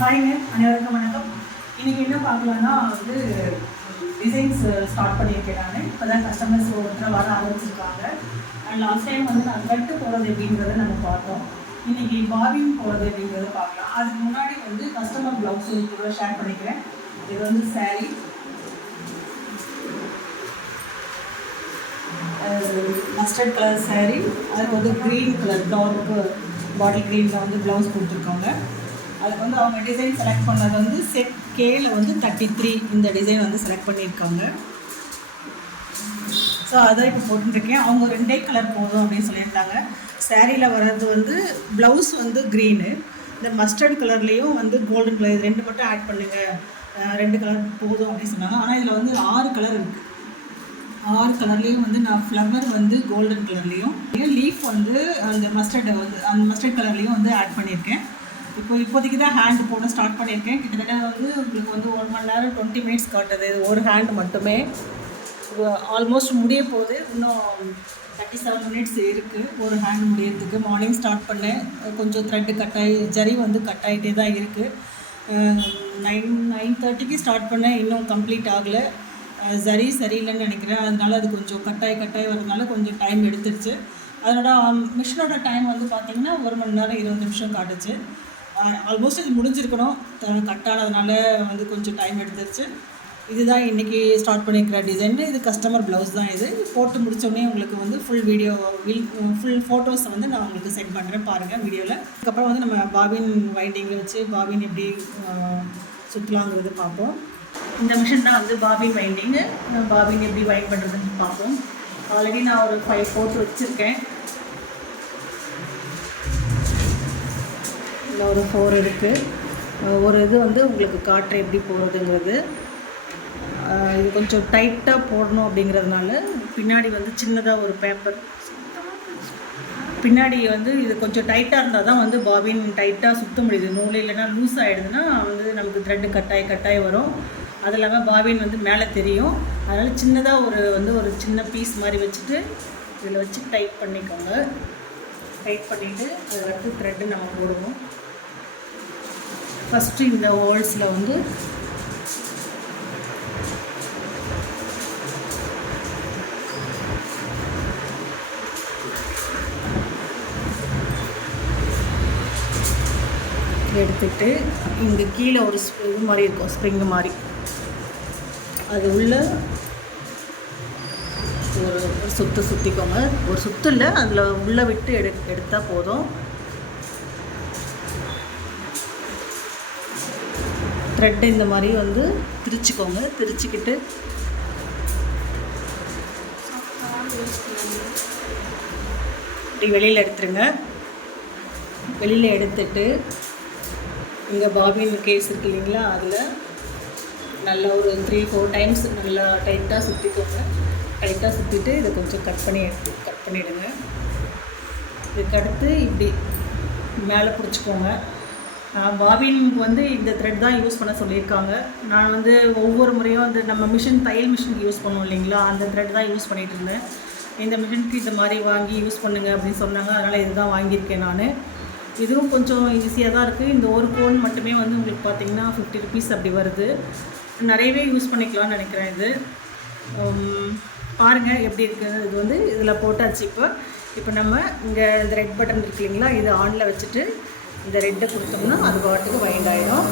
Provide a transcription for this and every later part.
ஹாய்ங்க, அனைவருக்கும் வணக்கம். இன்றைக்கி என்ன பார்க்கலான்னா டிசைன்ஸ் ஸ்டார்ட் பண்ணியிருக்கேன். நான் இப்போ தான் கஸ்டமர்ஸ் ஒருத்தர் வர ஆரம்பிச்சிருக்காங்க. அண்ட் லாஸ்ட் டைம் நான் கட்டு போகிறது அப்படின்றத நம்ம பார்த்தோம். இன்றைக்கி பாபின் போகிறது அப்படின்றத பார்க்கலாம். அதுக்கு முன்னாடி கஸ்டமர் ப்ளவுஸ் கூட ஷேர் பண்ணிக்கிறேன். இது சாரீ, மஸ்டர்ட் கலர் சாரீ, அது க்ரீன் கலர் டார்க் பாட்டில் க்ரீனில் ப்ளவுஸ் கொடுத்துருக்காங்க. அதுக்கு அவங்க டிசைன் செலக்ட் பண்ணது செட் கேல 33 இந்த டிசைன் செலக்ட் பண்ணியிருக்காங்க. ஸோ அதான் இப்போ போட்டுருக்கேன். அவங்க 2 கலர் போதும் அப்படின்னு சொல்லியிருந்தாங்க. சாரியில் வர்றது ப்ளவுஸ் க்ரீனு, இந்த மஸ்டர்ட் கலர்லேயும் கோல்டன் கலர், இது 2 மட்டும் ஆட் பண்ணுங்கள், 2 கலர் போதும் அப்படின்னு சொன்னாங்க. ஆனால் இதில் 6 கலர் இருக்குது. 6 கலர்லேயும் நான் ஃப்ளவர் கோல்டன் கலர்லேயும், லீஃப் அந்த மஸ்டர்ட் கலர்லேயும் ஆட் பண்ணியிருக்கேன். இப்போதைக்கு தான் ஹேண்ட் போட ஸ்டார்ட் பண்ணியிருக்கேன். கிட்டத்தட்ட உங்களுக்கு 1 மணி நேரம் 20 மினிட்ஸ் காட்டுது. ஒரு ஹேண்ட் மட்டுமே ஆல்மோஸ்ட் முடிய போகுது. இன்னும் 37 மினிட்ஸ் இருக்குது ஒரு ஹேண்ட் முடியறதுக்கு. மார்னிங் ஸ்டார்ட் பண்ணேன். கொஞ்சம் த்ரெட்டு கட்டாயி ஜரி கட் ஆகிட்டே தான் இருக்குது. 9:30க்கு ஸ்டார்ட் பண்ணேன். இன்னும் கம்ப்ளீட் ஆகலை. ஜரி சரியில்லைன்னு நினைக்கிறேன். அதனால அது கொஞ்சம் கட்டாயி வரதுனால கொஞ்சம் டைம் எடுத்துருச்சு. அதனோட மிஷினோட டைம் பார்த்திங்கன்னா 1 மணி நேரம் 20 நிமிஷம் காட்டுச்சு. ஆல்மோஸ்ட் இது முடிஞ்சிருக்கணும். கட்டானதுனால கொஞ்சம் டைம் எடுத்துருச்சு. இதுதான் இன்றைக்கி ஸ்டார்ட் பண்ணியிருக்கிற டிசைன். இது கஸ்டமர் ப்ளவுஸ் தான். இது போட்டு முடித்தோடனே உங்களுக்கு ஃபுல் வீடியோ ஃபுல் ஃபோட்டோஸை நான் உங்களுக்கு சென்ட் பண்ணுறேன், பாருங்கள் வீடியோவில். அதுக்கப்புறம் நம்ம பாபின் வைண்டிங்கில் வச்சு பாபின் எப்படி சுற்றலாங்கிறது பார்ப்போம். இந்த மிஷின் தான் பாபின் வைண்டிங்கு. பாபின் எப்படி வைண்ட் பண்ணுறதுன்னு பார்ப்போம். ஆல்ரெடி நான் ஒரு 5 போட்டு வச்சுருக்கேன். ஒரு 4 இருக்குது. ஒரு இது உங்களுக்கு காட்டுறேன் எப்படி போகிறதுங்கிறது. இது கொஞ்சம் டைட்டாக போடணும் அப்படிங்கிறதுனால பின்னாடி சின்னதாக ஒரு பேப்பர், பின்னாடி இது கொஞ்சம் டைட்டாக இருந்தால் தான் பாபின் டைட்டாக சுற்ற முடியுது. நூல் இல்லைன்னா லூஸ் ஆகிடுதுன்னா நமக்கு த்ரெட்டு கட்டாய் வரும். அது இல்லாமல் பாபின் மேலே தெரியும். அதனால் சின்னதாக ஒரு சின்ன பீஸ் மாதிரி வச்சுட்டு இதில் வச்சு டைட் பண்ணிக்கோங்க. டைட் பண்ணிவிட்டு அதில் அடுத்து த்ரெட்டு நம்ம போடுவோம். ஃபஸ்ட்டு இந்த ஹோல்ஸில் எடுத்துட்டு இங்கே கீழே ஒரு இது மாதிரி இருக்கும், ஸ்ப்ரிங்கு மாதிரி. அது உள்ள ஒரு சுற்றிக்கோங்க. ஒரு சுற்று இல்லை, அதில் உள்ளே விட்டு எடுத்தால் போதும். த்ரெட்டு இந்த மாதிரி திரிச்சிக்கோங்க. திரிச்சிக்கிட்டு இப்படி வெளியில் எடுத்துருங்க. வெளியில் எடுத்துட்டு இங்கே பாபின் கேஸ் இருக்கு இல்லைங்களா, அதில் நல்லா ஒரு 3-4 டைம்ஸ் நல்லா டைட்டாக சுற்றிக்கோங்க. டைட்டாக சுற்றிட்டு இதை கொஞ்சம் கட் பண்ணிவிடுங்க. இதுக்கடுத்து இப்படி மேலே பிடிச்சிக்கோங்க. பாபினுக்கு இந்த த்ரெட் தான் யூஸ் பண்ண சொல்லியிருக்காங்க. நான் ஒவ்வொரு முறையும் நம்ம தையல் மிஷினுக்கு யூஸ் பண்ணுவோம் இல்லைங்களா, அந்த த்ரெட் தான் யூஸ் பண்ணிகிட்டு இருந்தேன். இந்த மிஷினுக்கு இந்த மாதிரி வாங்கி யூஸ் பண்ணுங்கள் அப்படின்னு சொன்னாங்க. அதனால் இது தான் வாங்கியிருக்கேன் நான். இதுவும் கொஞ்சம் ஈஸியாக தான் இருக்குது. இந்த ஒரு கோன் மட்டுமே உங்களுக்கு பார்த்திங்கன்னா 50 ருபீஸ் அப்படி வருது. நிறையவே யூஸ் பண்ணிக்கலாம்னு நினைக்கிறேன். இது பாருங்கள் எப்படி இருக்குது. இது இதில் போட்டாச்சு. இப்போ நம்ம இங்கே இந்த ரெட் பட்டன் இருக்கு இல்லைங்களா, இது ஆனில் வச்சுட்டு இந்த ரெட்டை கொடுத்தோம்னா அது பாட்டுக்கு வைண்ட் ஆகிடும்.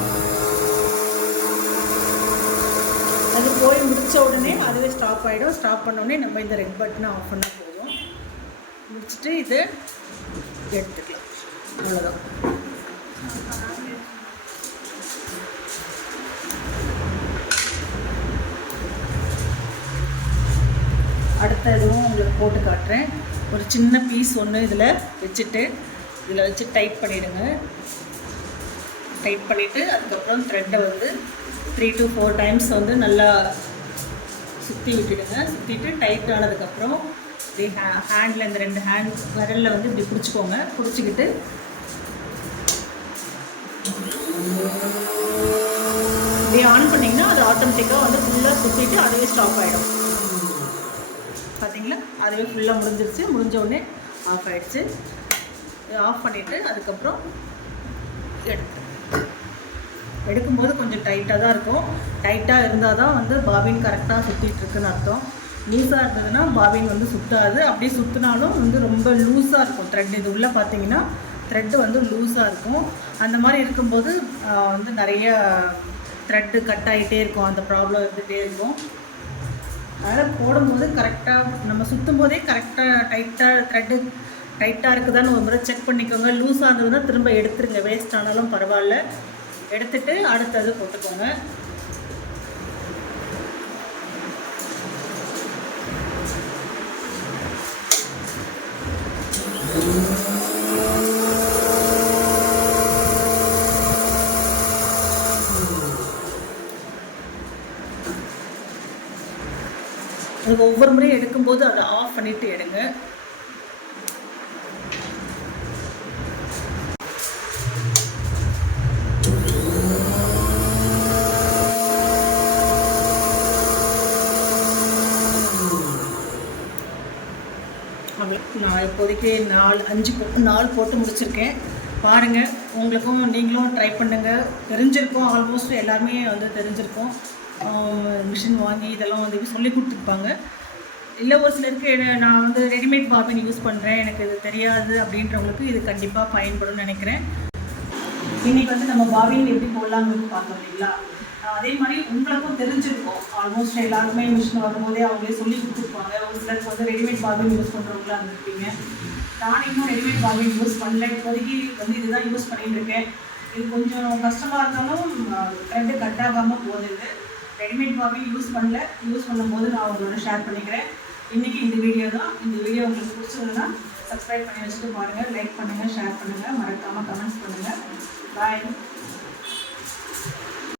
அது போய் முடித்த உடனே அதுவே ஸ்டாப் ஆகிடும். ஸ்டாப் பண்ணோடனே நம்ம இந்த ரெட் பட்டனை ஆஃப் பண்ணால் போதும். முடிச்சுட்டு இது எடுத்துக்கலாம். அவ்வளோதான். அடுத்த இதுவும் உங்களுக்கு போட்டு காட்டுறேன். ஒரு சின்ன பீஸ் ஒன்று இதில் வச்சுட்டு இதில் வச்சு டைட் பண்ணிவிடுங்க. டைட் பண்ணிவிட்டு அதுக்கப்புறம் த்ரெட்டை 3 to 4 டைம்ஸ் நல்லா சுற்றி விட்டுடுங்க. சுற்றிட்டு டைட் ஆனதுக்கப்புறம் இப்படி ஹேண்டில் இந்த 2 ஹேண்ட் விரலில் இப்படி பிடிச்சிக்கோங்க. பிடிச்சிக்கிட்டு இப்படி ஆன் பண்ணிங்கன்னா அது ஆட்டோமேட்டிக்காக ஃபுல்லாக சுற்றிட்டு அதுவே ஸ்டாப் ஆகிடும். பார்த்தீங்களா, அதுவே ஃபுல்லாக முடிஞ்சிருச்சு. முடிஞ்ச உடனே ஆஃப் ஆகிடுச்சு. ஆஃப் பண்ணிவிட்டு அதுக்கப்புறம் எடுத்து எடுக்கும்போது கொஞ்சம் டைட்டாக தான் இருக்கும். டைட்டாக இருந்தால் தான் வந்து பாபின் கரெக்டாக சுற்றிட்டுருக்குன்னு அர்த்தம். லூஸாக இருந்ததுன்னா பாபின் வந்து சுற்றாது. அப்படியே சுற்றினாலும் வந்து ரொம்ப லூஸாக இருக்கும் த்ரெட். இது உள்ளே பார்த்தீங்கன்னா த்ரெட்டு வந்து லூஸாக இருக்கும். அந்த மாதிரி இருக்கும்போது வந்து நிறைய த்ரெட்டு கட் ஆகிட்டே இருக்கும், அந்த ப்ராப்ளம் இருந்துகிட்டே இருக்கும். அதனால் போடும்போது கரெக்டாக நம்ம சுற்றும் போதே கரெக்டாக த்ரெட்டு டைட்டாக இருக்குதான்னு ஒரு முறை செக் பண்ணிக்கோங்க. லூஸாக இருந்ததுன்னா திரும்ப எடுத்துருங்க, வேஸ்ட் ஆனாலும் பரவாயில்ல. எடுத்துகிட்டு அடுத்தது போட்டுக்கோங்க. அது ஒவ்வொரு முறையும் எடுக்கும்போது அதை ஆஃப் பண்ணிவிட்டு எடுங்க. நான் இப்போதைக்கு 4 போட்டு முடிச்சிருக்கேன். பாருங்கள், உங்களுக்கும் நீங்களும் ட்ரை பண்ணுங்கள். தெரிஞ்சிருக்கோம், ஆல்மோஸ்ட் எல்லாருமே வந்து தெரிஞ்சிருக்கோம். மிஷின் வாங்கி இதெல்லாம் வந்து சொல்லி கொடுத்துருப்பாங்க. இல்லை ஒரு சிலருக்கு நான் வந்து ரெடிமேட் பாபின் யூஸ் பண்ணுறேன், எனக்கு இது தெரியாது அப்படின்றவங்களுக்கு இது கண்டிப்பாக பயன்படும் நினைக்கிறேன். இன்றைக்கி வந்து நம்ம பாபின் எப்படி போடலாம்னு பார்த்தோம் இல்லைங்களா? அதே மாதிரி உங்களுக்கும் தெரிஞ்சிருக்கும். ஆல்மோஸ்ட் எல்லாருக்குமே மிஷின் வரும்போதே அவங்களே சொல்லி கொடுத்துருப்பாங்க. ஒரு சிலருக்கு வந்து ரெடிமேட் பாபின் யூஸ் பண்ணுறவங்களாம் இருந்திருப்பீங்க. நான் இன்னும் ரெடிமேட் பாபின் யூஸ் பண்ணல. இப்போதைக்கு வந்து இதுதான் யூஸ் பண்ணிட்டுருக்கேன். இது கொஞ்சம் கஷ்டமாக இருந்தாலும் த்ரெட்டு கட் ஆகாமல் போகுது. ரெடிமேட் பாபின் யூஸ் பண்ணல. யூஸ் பண்ணும்போது நான் உங்களோட ஷேர் பண்ணிக்கிறேன். இன்றைக்கி இந்த வீடியோ தான். இந்த வீடியோ உங்களுக்கு பிடிச்சதுன்னா சப்ஸ்கிரைப் பண்ணி வச்சுட்டு பாருங்கள். லைக் பண்ணுங்கள், ஷேர் பண்ணுங்கள், மறக்காமல் கமெண்ட்ஸ் பண்ணுங்கள். பாய்.